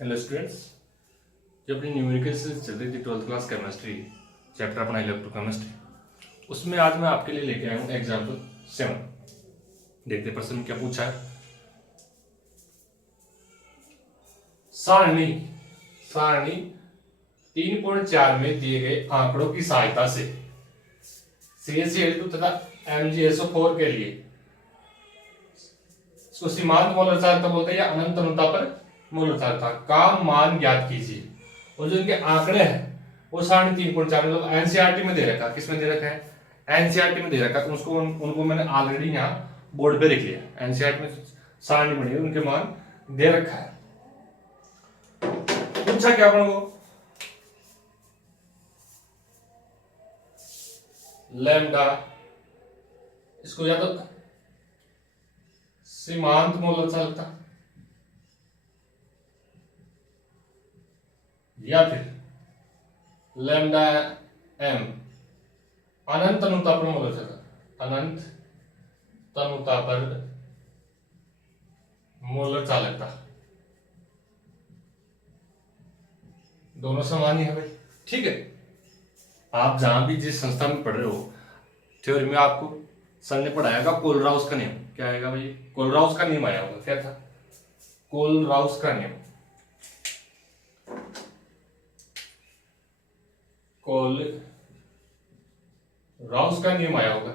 Hello students. जो अपनी numerical से चल रही थी 12th क्लास केमिस्ट्री चैप्टर अपना इलेक्ट्रोकेमिस्ट्री, उसमें आज मैं आपके लिए लेके आया हूँ एग्जाम्पल 7। देखते प्रश्न में क्या पूछा है। सारणी सारणी 3.4 में दिए गए आंकड़ों की सहायता से CaCl2 तथा MgSO4 के लिए इसको सीमांत मोलर चालकता बोलते हैं या अनंत अनुता पर मोलर चालकता का मान ज्ञात कीजिए। और जो इनके आंकड़े हैं वो 3.5 मतलब एनसीईआरटी में दे रखा है। किसमें दे रखा है? एनसीईआरटी में दे रखा है। उसको उनको मैंने ऑलरेडी यहाँ बोर्ड पे लिख लिया। एनसीईआरटी में सारणी बनी है, उनके मान दे रखा है। पूछा क्या अपन को? लैम्डा, इसको या तो सीमांत मोलर चालकता या फिर लैम्डा एम अनंत अनुता पर मोलर चालकता, अनंत तनुता पर मोलर चालकता, दोनों समान ही है भाई। ठीक है, आप जहां भी जिस संस्था में पढ़ रहे हो, थ्योरी में आपको सर ने पढ़ाएगा कोलराउस का नियम। क्या आएगा भाई? कोलराउस का नियम आया होगा। क्या था? कोलराउस का नियम। कोलराउस का नियम आया होगा।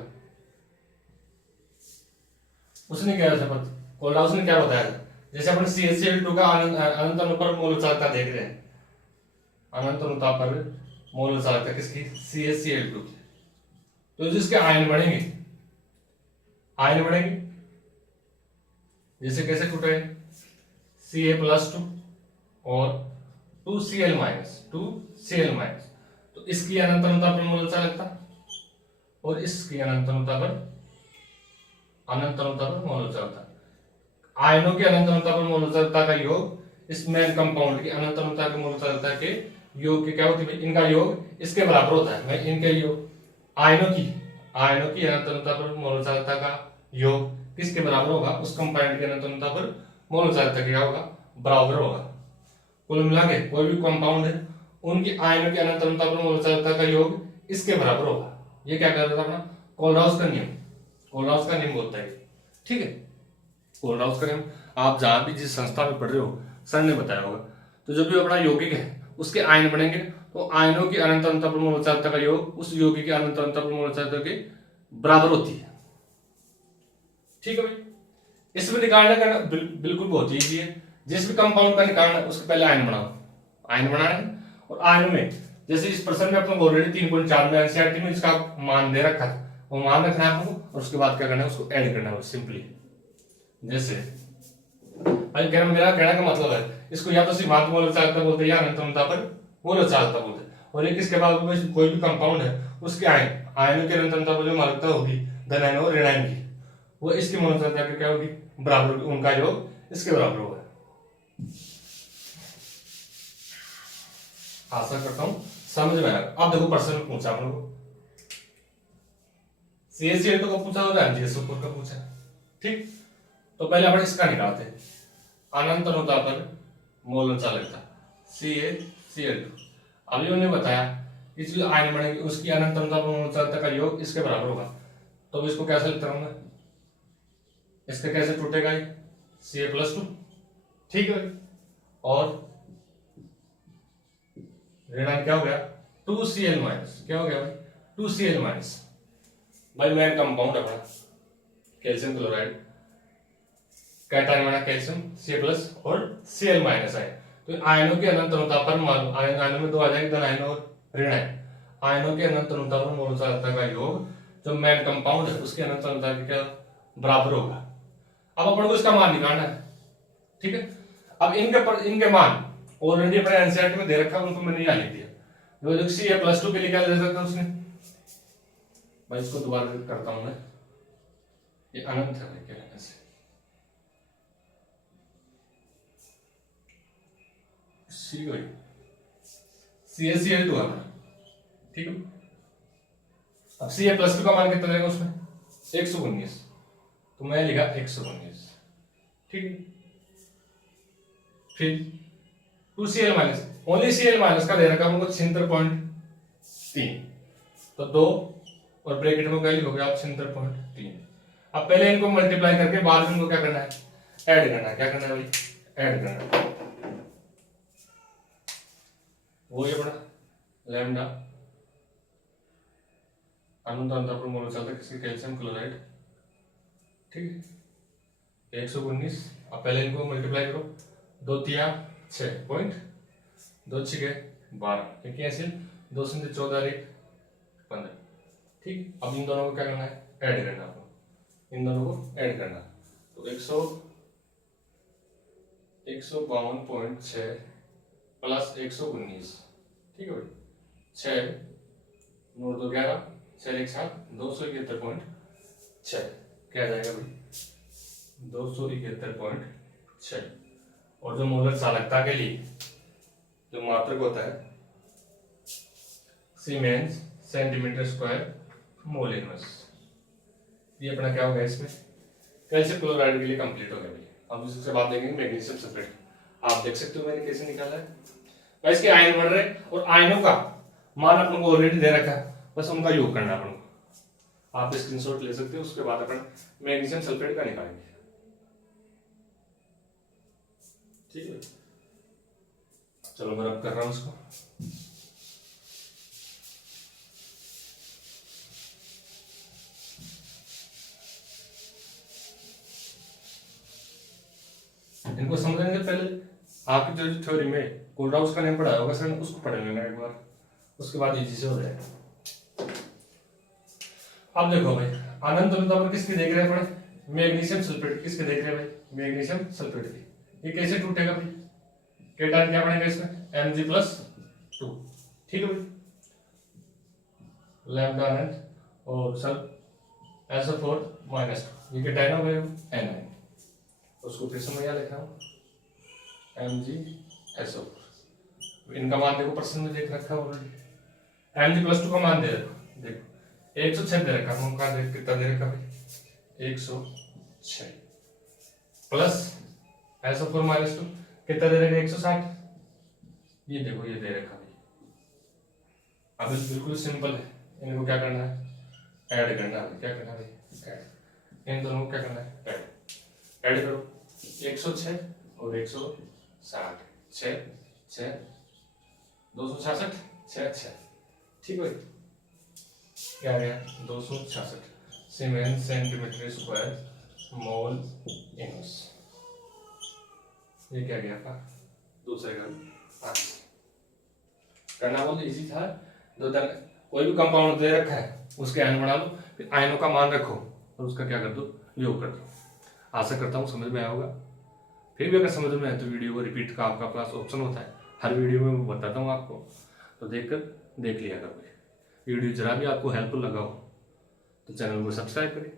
उसने क्या शपथ कोलराउस ने क्या बताया था? जैसे अपन CaCl2 का अनंत अनुता पर मोलर चालकता देख रहे हैं, अनंत अनुता पर मोलर चालकता किसकी? CaCl2 की। तो जिसके आयन बढ़ेंगे, आयन बढ़ेंगे, जैसे कैसे टूटे? Ca+2 और 2Cl-, तो इसकी अनंत अनुता पर मोलर चालकता और इसकी अनंत अनुता पर मोलर चालकता, आयनों की अनंत अनुता पर मोलर चालकता का योग इस मेन कंपाउंड की अनंत अनुता की मोलर चालकता के योग की क्या होती है? इनका योग इसके बराबर होता है। मैं इनके योग आयनों की अनंत अनुता पर मोलर चालकता का योग किसके बराबर होगा? उस कंपाउंड की अनंत अनुता पर मोलर चालकता क्या होगा? बराबर होगा। कुल मिला के कोई भी कंपाउंड है उनकी आयनों की अनंत अनुता पर मोलर चालकता का योग इसके बराबर होगा। ये क्या कर रहा था अपना? कोलराउस का नियम। कोलराउस का नियम बोलता है। ठीक है, कोलराउस का नियम आप जहां भी जिस संस्था में पढ़ रहे हो सर ने बताया होगा। तो जब भी अपना यौगिक है उसके आयन बनेंगे तो आयनों की अनंत अनुता पर मोलर चालकता का योग उस यौगिक की अनंत अनुता पर मोलर चालकता के बराबर होती है। ठीक है भाई, इसमें निकालना करना बिल्कुल बहुत ईजी है। जिस भी कंपाउंड का निकालना उसके पहले आयन बनाओ, आयन बनाना है। और आयन में जैसे इस प्रश्न में अपन ऑलरेडी 3.4 में एनसीईआरटी में इसका मान दे रखा था, वो मान रखना है आपको और उसके बाद क्या करना है? उसको ऐड करना है सिंपली। जैसे मेरा कहने का मतलब है इसको या तो सीमांत मोलर चालकता बोलते हैं या अनंत अनुता पर मोलर चालकता बोलते हैं। और एक इसके बाद कोई भी कंपाउंड है उसके आयनों की अनंत अनुता पर जो मालकता होगी धनायन और ऋणायन की, वो इसकी मोलर चालकता की क्या होगी? बराबर होगी। उनका योग इसके बराबर होगा। आशा करता हूं समझ में आया। अब देखो प्रश्न में पूछा हम लोग CaCl2 का पूछा और MgSO4 का पूछा। ठीक, तो पहले अपन इसका निकालते हैं। अनंत अनुता पर मोलर चालकता CaCl2। अभी उन्होंने बताया कि जो आयन बनेगी उसकी अनंत अनुता पर मोलर चालकता का योग इसके बराबर होगा। तो इसको कैसे लिखता हूं मैं? इसका कैसे टूटेगा? ये Ca+2। ठीक है, और ऋणायन क्या हो गया? 2Cl-। क्या हो गया भाई? 2Cl-। भाई मेन कंपाउंड अपना कैल्शियम क्लोराइड, कैटायन बना कैल्शियम Ca+ और Cl- आए। तो आयनों की अनंत अनुता पर आयनों में दो आ जाएंगे धनायन और ऋणायन। आयनों के अनंत अनुता पर मोलर चालकता का योग जो मेन कंपाउंड है उसके अनंत अनुता के क्या बराबर होगा। अब अपन को इसका मान निकालना है। ठीक है, अब इनके मान ऑलरेडी अपने एनसीईआरटी में दे रखा है, उनको मैंने यहाँ लिख दिया। जो Ca+2 के लिए क्या दे सकता है उसने? मैं इसको दोबारा करता हूं मैं, ये अनंत है भाई, क्या ऐसे CaCl2 है अपना। ठीक है, अब Ca+2 का मान कितना रहेगा उसमें? 119। तो मैं लिखा 119। ठीक है, फिर 2Cl minus, only Cl minus का दे रखा है हमको 76.3, तो 2 और ब्रैकेट में वैल्यू हो गया आप 76.3। अब पहले इनको मल्टीप्लाई करके बाद में इनको क्या करना है, ऐड करना है। क्या करना है भाई, ऐड करना है। वो ये बड़ा लैम्डा अनंत अंतर पर मोल चलता है किसी कैल्शियम क्लोराइड, ठीक है 119। अब पहले इनको मल्टीप्लाई करो, 2 तिया 6 पॉइंट 2 6 12 एक ऐसे 2 से 14 1 15, ठीक। अब इन दोनों को क्या करना है, ऐड करना है, इन दोनों को ऐड करना। तो 152.6 प्लस 119, ठीक है भाई 6 9 2 11 6 1 7 271.6 क्या आ जाएगा भाई 271.6। और जो मोलर चालकता के लिए जो मात्रक होता है siemens centimetre square mole inverse, ये अपना क्या होगा इसमें कैल्शियम क्लोराइड के लिए कंप्लीट हो गया भाई। अब दूसरी बात देखेंगे मैग्नीशियम सल्फेट। आप देख सकते हो मैंने कैसे निकाला है, इसके आयन बढ़ रहे और आयनों का मान अपन को ऑलरेडी दे रखा है, बस उनका योग करना अपन को। आप स्क्रीनशॉट ले सकते हो, उसके बाद अपन मैग्नीशियम सल्फेट का निकालेंगे, ठीक है। चलो मैं रब कर रहा हूं उसको। इनको समझने से पहले आपकी जो थ्योरी में कोल्ड्राउस का नेम पढ़ा होगा सर, उसको पढ़ लेना एक बार, उसके बाद इजी से हो जाएगा। अब देखो भाई अनंत अनुता पर किसकी देख रहे हैं पढ़े, मैग्नीशियम सल्फेट किसके देख रहे हैं भाई, मैग्नीशियम सल्फेट की। ये कैसे टूटेगा भाई, केटायन क्या बनेगा इसमें Mg+2, ठीक है भाई। लैम्डा अनंत और सब SO4 -2, ये केटायन हो गए Ni, उसको फिर से मैं क्या लिख रहा हूँ MgSO4। इनका मान देखो प्रश्न में देख रखा है ऑलरेडी, Mg+2 का मान दे रखा, देखो 106 दे रखा, हम का देख कितना दे रखा भाई 106 प्लस SO4 -2 कितना दे रखा 160, ये देखो ये दे रखा भाई। अब बिल्कुल सिंपल है, इनको क्या करना है, ऐड करना है। क्या करना है भाई, ऐड। इन दोनों को क्या करना है, ऐड करो 106 और 160 6 6 266 6 6, ठीक है। क्या आ गया 266 siemens centimetre square mole inverse, ये क्या गया आपका दूसरे का करना बहुत इजी था। दो कोई भी कंपाउंड दे रखा है उसके आयन बना लो, फिर आयनों का मान रखो और उसका क्या कर दो, योग कर दो। आशा करता हूँ समझ में आया होगा। फिर भी अगर समझ में आए तो वीडियो को रिपीट का आपका पास ऑप्शन होता है, हर वीडियो में मैं बताता हूँ आपको, तो देख लिया करो। वीडियो जरा भी आपको हेल्पफुल लगा हो तो चैनल को सब्सक्राइब करें,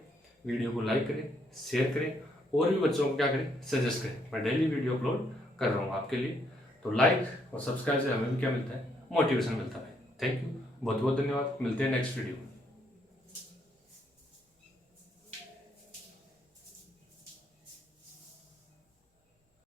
वीडियो को लाइक करें, शेयर करें और भी बच्चों को क्या करें, सजेस्ट करें। मैं डेली वीडियो अपलोड कर रहा हूँ आपके लिए, तो लाइक और सब्सक्राइब से हमें भी क्या मिलता है, मोटिवेशन मिलता है। थैंक यू, बहुत बहुत धन्यवाद, मिलते हैं नेक्स्ट वीडियो।